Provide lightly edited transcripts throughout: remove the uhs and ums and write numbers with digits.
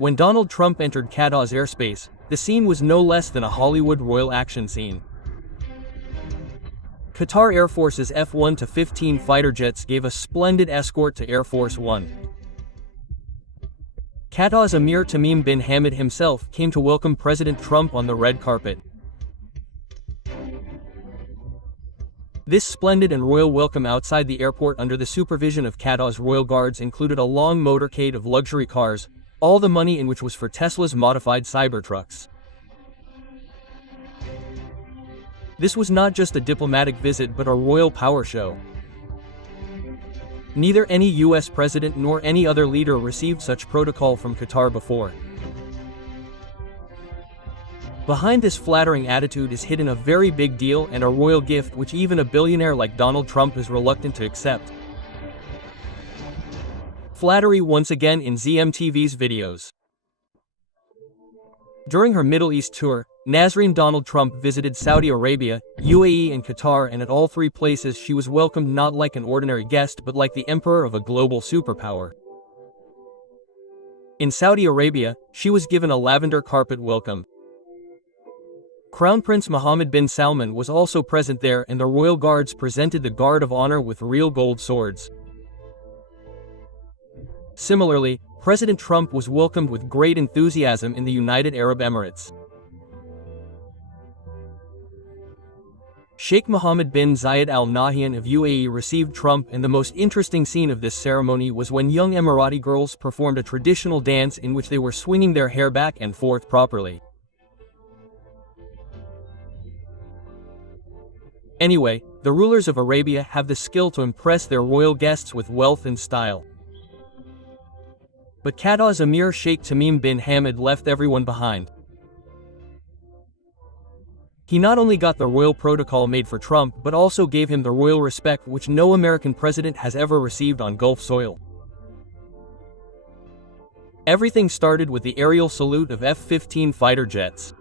When Donald Trump entered Qatar's airspace, the scene was no less than a Hollywood royal action scene. Qatar Air Force's F-1-15 fighter jets gave a splendid escort to Air Force One. Qatar's Emir Tamim bin Hamad himself came to welcome President Trump on the red carpet. This splendid and royal welcome outside the airport under the supervision of Qatar's royal guards included a long motorcade of luxury cars, all the money in which was for Tesla's modified Cybertrucks. This was not just a diplomatic visit but a royal power show. Neither any US president nor any other leader received such protocol from Qatar before. Behind this flattering attitude is hidden a very big deal and a royal gift which even a billionaire like Donald Trump is reluctant to accept. Flattery once again in ZMTV's videos. During her Middle East tour, Nazreen Donald Trump visited Saudi Arabia, UAE and Qatar, and at all three places she was welcomed not like an ordinary guest but like the emperor of a global superpower. In Saudi Arabia, she was given a lavender carpet welcome. Crown Prince Mohammed bin Salman was also present there, and the royal guards presented the guard of honor with real gold swords. Similarly, President Trump was welcomed with great enthusiasm in the United Arab Emirates. Sheikh Mohammed bin Zayed Al Nahyan of UAE received Trump, and the most interesting scene of this ceremony was when young Emirati girls performed a traditional dance in which they were swinging their hair back and forth properly. Anyway, the rulers of Arabia have the skill to impress their royal guests with wealth and style. But Qatar's Emir Sheikh Tamim bin Hamad left everyone behind. He not only got the royal protocol made for Trump but also gave him the royal respect which no American president has ever received on Gulf soil. Everything started with the aerial salute of F-15 fighter jets.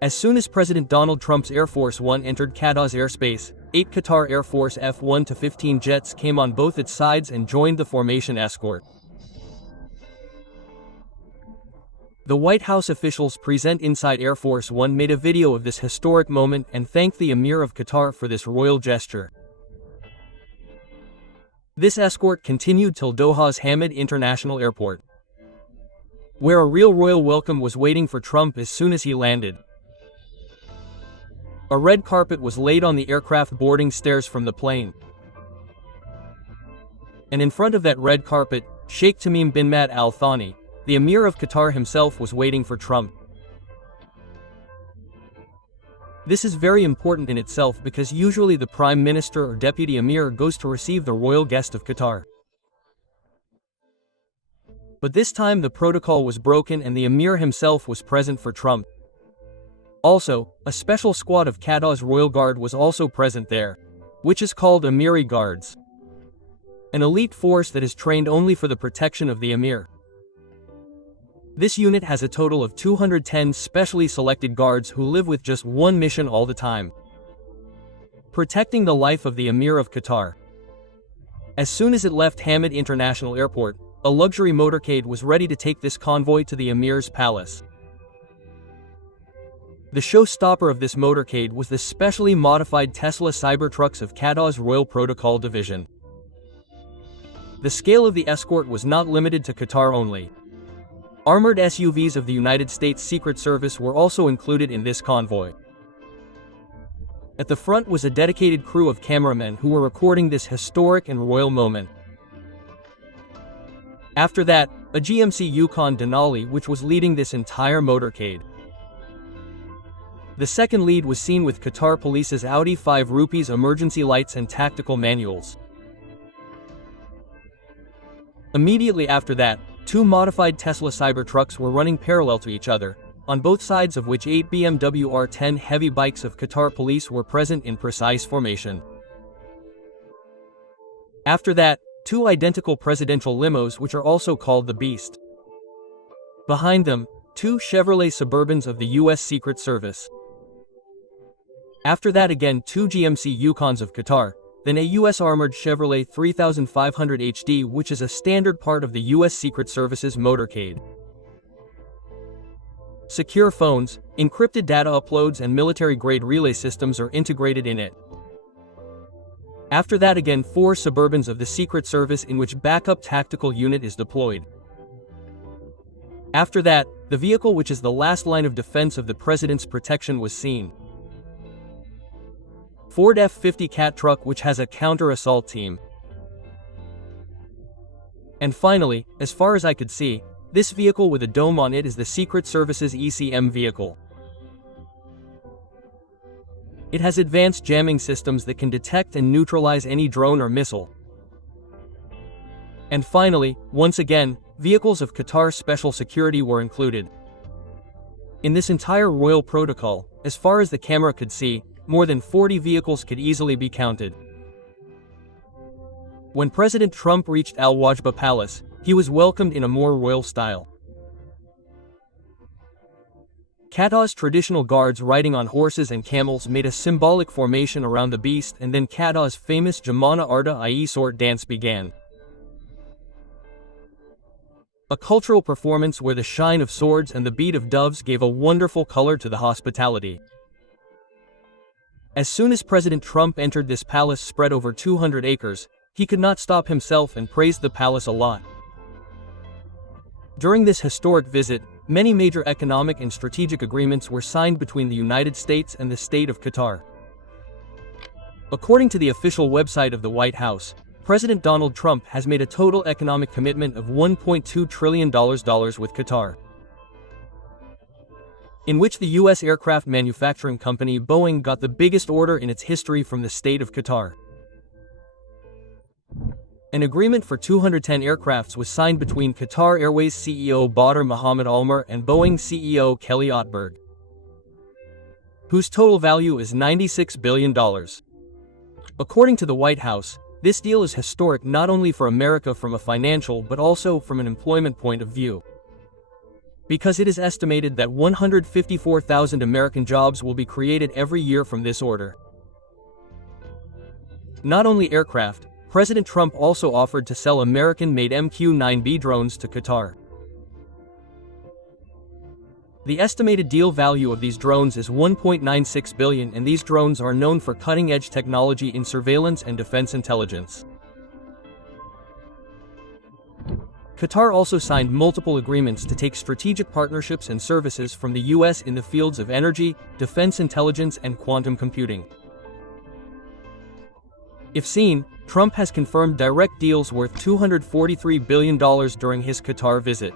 As soon as President Donald Trump's Air Force One entered Qatar's airspace, 8 Qatar Air Force F-1-15 jets came on both its sides and joined the formation escort. The White House officials present inside Air Force One made a video of this historic moment and thanked the Emir of Qatar for this royal gesture. This escort continued till Doha's Hamad International Airport, where a real royal welcome was waiting for Trump as soon as he landed. A red carpet was laid on the aircraft boarding stairs from the plane. And in front of that red carpet, Sheikh Tamim bin Hamad Al Thani, the Emir of Qatar himself, was waiting for Trump. This is very important in itself because usually the Prime Minister or Deputy Emir goes to receive the royal guest of Qatar. But this time the protocol was broken and the Emir himself was present for Trump. Also, a special squad of Qatar's royal guard was also present there, which is called Emiri Guards, an elite force that is trained only for the protection of the Emir. This unit has a total of 210 specially selected guards who live with just one mission all the time: protecting the life of the Emir of Qatar. As soon as it left Hamad International Airport, a luxury motorcade was ready to take this convoy to the Emir's palace. The showstopper of this motorcade was the specially modified Tesla Cybertrucks of Qatar's Royal Protocol Division. The scale of the escort was not limited to Qatar only. Armored SUVs of the United States Secret Service were also included in this convoy. At the front was a dedicated crew of cameramen who were recording this historic and royal moment. After that, a GMC Yukon Denali which was leading this entire motorcade. The second lead was seen with Qatar Police's Audi 5 Rupees emergency lights and tactical manuals. Immediately after that, 2 modified Tesla Cybertrucks were running parallel to each other, on both sides of which 8 BMW R10 heavy bikes of Qatar Police were present in precise formation. After that, 2 identical presidential limos which are also called the Beast. Behind them, 2 Chevrolet Suburbans of the US Secret Service. After that again 2 GMC Yukons of Qatar, then a U.S. armored Chevrolet 3500 HD, which is a standard part of the U.S. Secret Service's motorcade. Secure phones, encrypted data uploads and military-grade relay systems are integrated in it. After that again 4 Suburbans of the Secret Service in which backup tactical unit is deployed. After that, the vehicle which is the last line of defense of the president's protection was seen. Ford F-50 Cat truck which has a counter-assault team. And finally, as far as I could see, this vehicle with a dome on it is the Secret Service's ECM vehicle. It has advanced jamming systems that can detect and neutralize any drone or missile. And finally, once again, vehicles of Qatar Special Security were included. In this entire royal protocol, as far as the camera could see, more than 40 vehicles could easily be counted. When President Trump reached Al Wajba Palace, he was welcomed in a more royal style. Qatar's traditional guards riding on horses and camels made a symbolic formation around the beast, and then Qatar's famous Jamana Arda i.e. sword dance began. A cultural performance where the shine of swords and the beat of doves gave a wonderful color to the hospitality. As soon as President Trump entered this palace spread over 200 acres, he could not stop himself and praised the palace a lot. During this historic visit, many major economic and strategic agreements were signed between the United States and the state of Qatar. According to the official website of the White House, President Donald Trump has made a total economic commitment of $1.2 trillion with Qatar, in which the U.S. aircraft manufacturing company Boeing got the biggest order in its history from the state of Qatar. An agreement for 210 aircrafts was signed between Qatar Airways CEO Badr Mohammed Almer and Boeing CEO Kelly Ottberg, whose total value is $96 billion. According to the White House, this deal is historic not only for America from a financial but also from an employment point of view, because it is estimated that 154,000 American jobs will be created every year from this order. Not only aircraft, President Trump also offered to sell American-made MQ-9B drones to Qatar. The estimated deal value of these drones is $1.96 billion, and these drones are known for cutting-edge technology in surveillance and defense intelligence. Qatar also signed multiple agreements to take strategic partnerships and services from the U.S. in the fields of energy, defense intelligence, and quantum computing. If seen, Trump has confirmed direct deals worth $243 billion during his Qatar visit.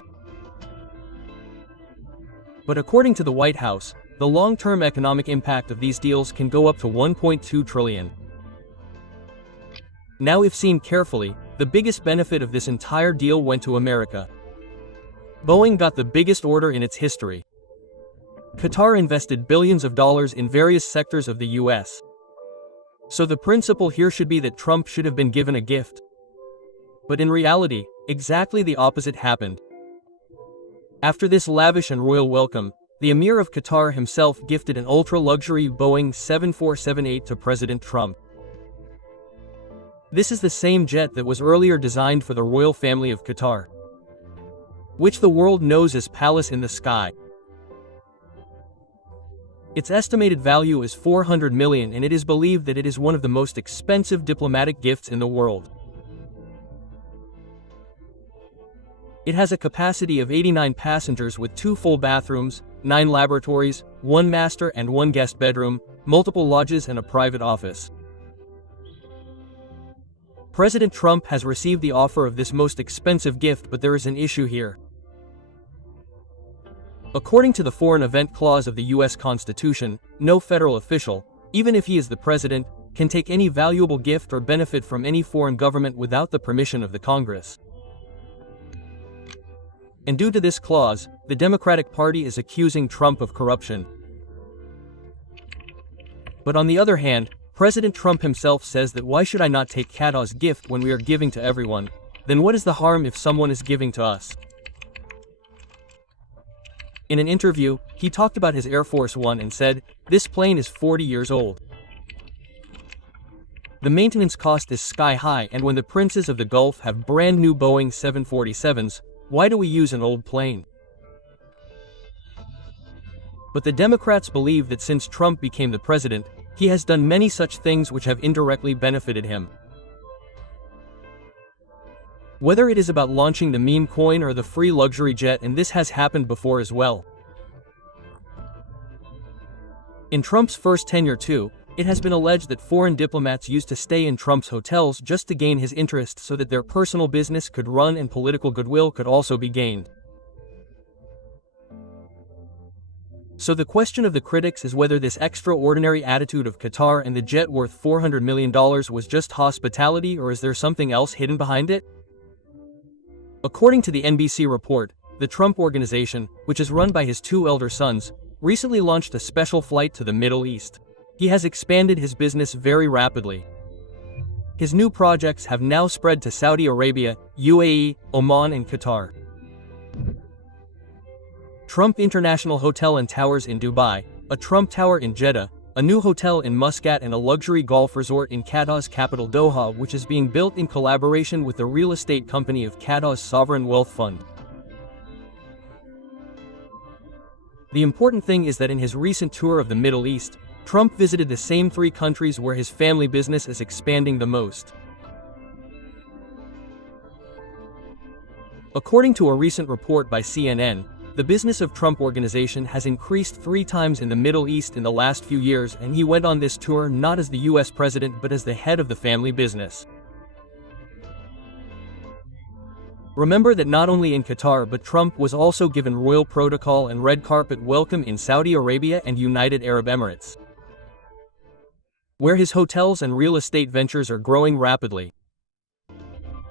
But according to the White House, the long-term economic impact of these deals can go up to $1.2 trillion. Now, if seen carefully, the biggest benefit of this entire deal went to America. Boeing got the biggest order in its history. Qatar invested billions of dollars in various sectors of the U.S. So the principle here should be that Trump should have been given a gift. But in reality, exactly the opposite happened. After this lavish and royal welcome, the Emir of Qatar himself gifted an ultra-luxury Boeing 7478 to President Trump. This is the same jet that was earlier designed for the royal family of Qatar, which the world knows as Palace in the Sky. Its estimated value is $400 million, and it is believed that it is one of the most expensive diplomatic gifts in the world. It has a capacity of 89 passengers with 2 full bathrooms, 9 laboratories, 1 master and 1 guest bedroom, multiple lodges and a private office. President Trump has received the offer of this most expensive gift, but there is an issue here. According to the Foreign Event Clause of the U.S. Constitution, no federal official, even if he is the president, can take any valuable gift or benefit from any foreign government without the permission of the Congress. And due to this clause, the Democratic Party is accusing Trump of corruption. But on the other hand, President Trump himself says that why should I not take Qatar's gift when we are giving to everyone? Then what is the harm if someone is giving to us? In an interview, he talked about his Air Force One and said, "This plane is 40 years old. The maintenance cost is sky high, and when the princes of the Gulf have brand new Boeing 747s, why do we use an old plane? But the Democrats believe that since Trump became the president, he has done many such things which have indirectly benefited him. Whether it is about launching the meme coin or the free luxury jet, and this has happened before as well. In Trump's first tenure too, it has been alleged that foreign diplomats used to stay in Trump's hotels just to gain his interest so that their personal business could run and political goodwill could also be gained. So the question of the critics is whether this extraordinary attitude of Qatar and the jet worth $400 million was just hospitality, or is there something else hidden behind it? According to the NBC report, the Trump Organization, which is run by his two elder sons, recently launched a special flight to the Middle East. He has expanded his business very rapidly. His new projects have now spread to Saudi Arabia, UAE, Oman and Qatar. Trump International Hotel and Towers in Dubai, a Trump Tower in Jeddah, a new hotel in Muscat and a luxury golf resort in Qatar's capital Doha, which is being built in collaboration with the real estate company of Qatar's sovereign wealth fund. The important thing is that in his recent tour of the Middle East, Trump visited the same three countries where his family business is expanding the most. According to a recent report by CNN, the business of Trump Organization has increased 3 times in the Middle East in the last few years, and he went on this tour not as the US president but as the head of the family business. Remember that not only in Qatar but Trump was also given royal protocol and red carpet welcome in Saudi Arabia and United Arab Emirates, where his hotels and real estate ventures are growing rapidly.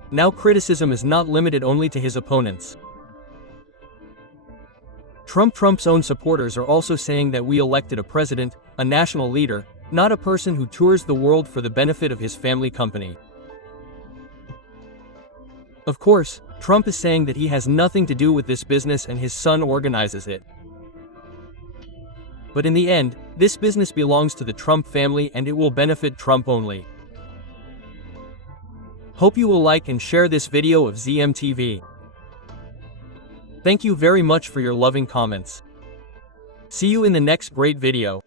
Now criticism is not limited only to his opponents. Trump's own supporters are also saying that we elected a president, a national leader, not a person who tours the world for the benefit of his family company. Of course, Trump is saying that he has nothing to do with this business and his son organizes it. But in the end, this business belongs to the Trump family and it will benefit Trump only. Hope you will like and share this video of ZMTV. Thank you very much for your loving comments. See you in the next great video.